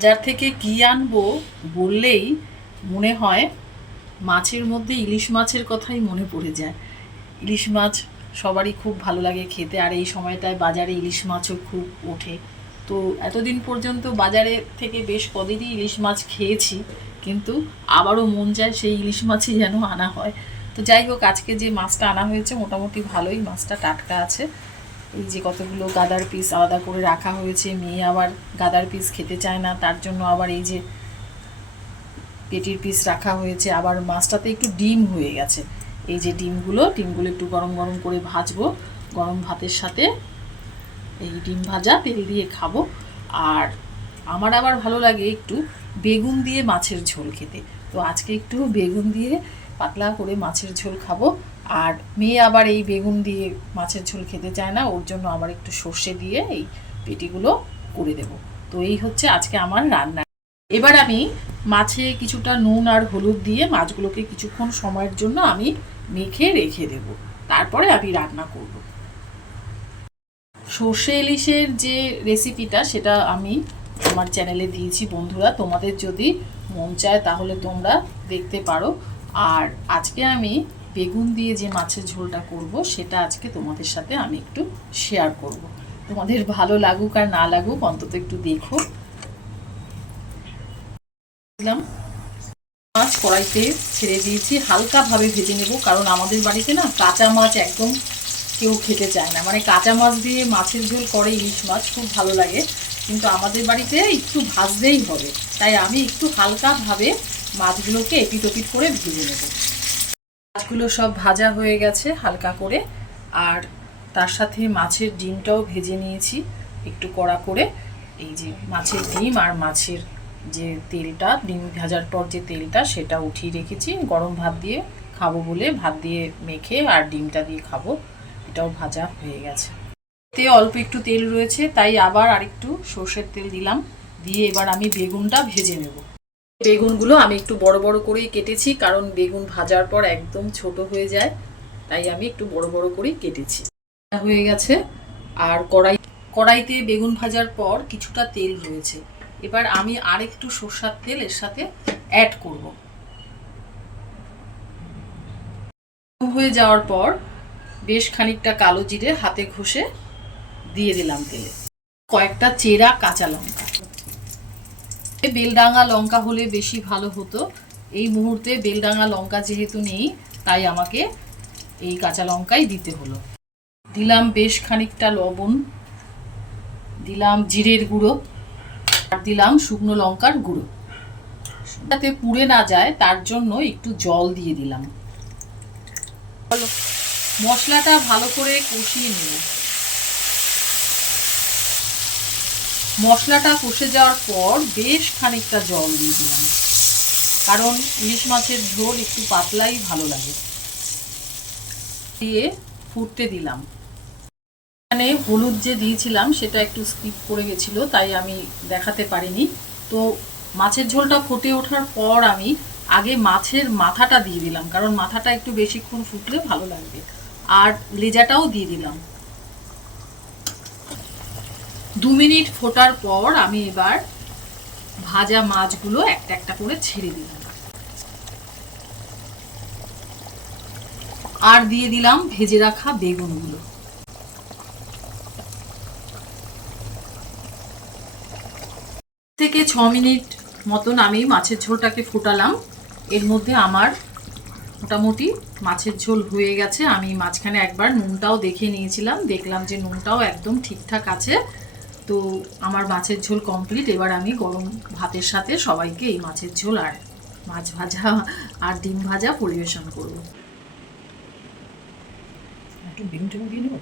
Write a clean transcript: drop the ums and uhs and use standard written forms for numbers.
বাজার থেকে কি আনবো বললেই মনে হয় মাছের মধ্যে ইলিশ মাছের কথাই মনে পড়ে যায়। ইলিশ মাছ সবারই খুব ভালো লাগে খেতে, আর এই সময়টায় বাজারে ইলিশ মাছও খুব ওঠে। তো এতদিন পর্যন্ত বাজারে থেকে বেশ কদিনই ইলিশ মাছ খেয়েছি, কিন্তু আবারও মন যায় সেই ইলিশ মাছই যেন আনা হয়। তো যাই হোক, আজকে যে মাছটা আনা হয়েছে মোটামুটি ভালোই, মাছটা টাটকা আছে। এই যে কতগুলো গাদার পিস আলাদা করে রাখা হয়েছে, মেয়ে আবার গাদার পিস খেতে চায় না, তার জন্য আবার এই যে পেটির পিস রাখা হয়েছে। আবার মাছটাতে একটু ডিম হয়ে গেছে, এই যে ডিমগুলো একটু গরম গরম করে ভাজবো গরম ভাতের সাথে। এই ডিম ভাজা তেল দিয়ে খাবো। আর আমার আবার ভালো লাগে একটু বেগুন দিয়ে মাছের ঝোল খেতে, তো আজকে একটু বেগুন দিয়ে পাতলা করে মাছের ঝোল খাবো। আর মেয়ে আবার এই বেগুন দিয়ে মাছের ঝোল খেতে চায় না, ওর জন্য আবার একটু সর্ষে দিয়ে এই পেটিগুলো করে দেব। তো এই হচ্ছে আজকে আমার রান্না। এবার আমি মাছে কিছুটা নুন আর হলুদ দিয়ে মাছগুলোকে কিছুক্ষণ সময়ের জন্য আমি মেখে রেখে দেব, তারপরে আমি রান্না করব। সর্ষে ইলিশের যে রেসিপিটা সেটা আমি আমার চ্যানেলে দিয়েছি বন্ধুরা, তোমাদের যদি মন চায় তাহলে তোমরা দেখতে পারো। আর আজকে আমি বেগুন দিয়ে যে মাছের ঝোলটা করব সেটা আজকে তোমাদের সাথে আমি একটু শেয়ার করব। তোমাদের ভালো লাগুক আর না লাগুক অন্তত একটু দেখো। মাছ কড়াইতে ছেড়ে দিয়েছি, হালকাভাবে ভেজে নেব, কারণ আমাদের বাড়িতে না কাঁচা মাছ একদম কেউ খেতে চায় না। মানে কাঁচা মাছ দিয়ে মাছের ঝোল করে ইলিশ মাছ খুব ভালো লাগে, কিন্তু আমাদের বাড়িতে একটু ভাজতেই হবে, তাই আমি একটু হালকাভাবে মাছগুলোকে এপিট ওপিট করে ভেজে নেব। মাছগুলো সব ভাজা হয়ে গেছে হালকা করে, আর তার সাথে মাছের ডিমটাও ভেজে নিয়েছি একটু কড়া করে। এই যে মাছের ডিম আর মাছের যে তেলটা, ডিম ভাজার পর যে তেলটা সেটা উঠিয়ে রেখেছি, গরম ভাত দিয়ে খাবো বলে ভাত দিয়ে মেখে আর ডিমটা দিয়ে খাবো। এটাও ভাজা হয়ে গেছে, এতে অল্প একটু তেল রয়েছে, তাই আবার আরেকটু সর্ষের তেল দিলাম, দিয়ে এবার আমি বেগুনটা ভেজে নেব। বেগুনগুলো আমি একটু বড় বড় করেই কেটেছি, কারণ বেগুন ভাজার পর একদম ছোট হয়ে যায়, তাই আমি একটু বড় বড় করেই কেটেছি। হয়ে গেছে। আর কড়াইতে বেগুন ভাজার পর কিছুটা তেল রয়েছে, এবার আমি আর একটু সরষের তেল এর সাথে অ্যাড করব। হয়ে যাওয়ার পর বেশ খানিকটা কালো জিরে হাতে ঘষে দিয়ে দিলাম তেলে, কয়েকটা চেরা কাঁচা লঙ্কা। বেলডাঙা লঙ্কা হলে বেশি ভালো হতো, এই মুহূর্তে বেলডাঙা লঙ্কা যেহেতু নেই তাই আমাকে এই কাঁচা লঙ্কাই দিতে হলো। দিলাম বেশ খানিকটা লবণ, দিলাম জিরের গুঁড়ো, আর দিলাম শুকনো লঙ্কার গুঁড়ো। যাতে পুড়ে না যায় তার জন্য একটু জল দিয়ে দিলাম। মশলাটা ভালো করে কষিয়ে নেব। মশলাটা কষে যাওয়ার পর বেশ খানিকটা জল দিয়ে দিলাম, কারণ ইলিশ মাছের ঝোল একটু পাতলাই ভালো লাগে। দিয়ে ফুটতে দিলাম। এখানে হলুদ যে দিয়েছিলাম সেটা একটু স্কিপ করে গেছিলো, তাই আমি দেখাতে পারিনি। তো মাছের ঝোলটা ফুটে ওঠার পর আমি আগে মাছের মাথাটা দিয়ে দিলাম, কারণ মাথাটা একটু বেশিক্ষণ ফুটলে ভালো লাগবে, আর লেজাটাও দিয়ে দিলাম। 2 মিনিট ফোটার পর আমি এবার ভাজা মাছগুলো একটা একটা করে ছেড়ে দিলাম, আর দিয়ে দিলাম ভেজে রাখা বেগুনগুলো। থেকে 6 মিনিট মতন আমি মাছের ঝোলটাকে ফোটালাম। এর মধ্যে আমার মোটামুটি মাছের ঝোল হয়ে গেছে। আমি মাঝখানে একবার নুনটাও দেখে নিয়েছিলাম, দেখলাম যে নুনটাও একদম ঠিকঠাক আছে। তো আমার মাছের ঝোল কমপ্লিট। এবার আমি গরম ভাতের সাথে সবাইকে এই মাছের ঝোল আর মাছ ভাজা আর ডিম ভাজা পরিবেশন করব। একটু ডিম দিয়ে নেব।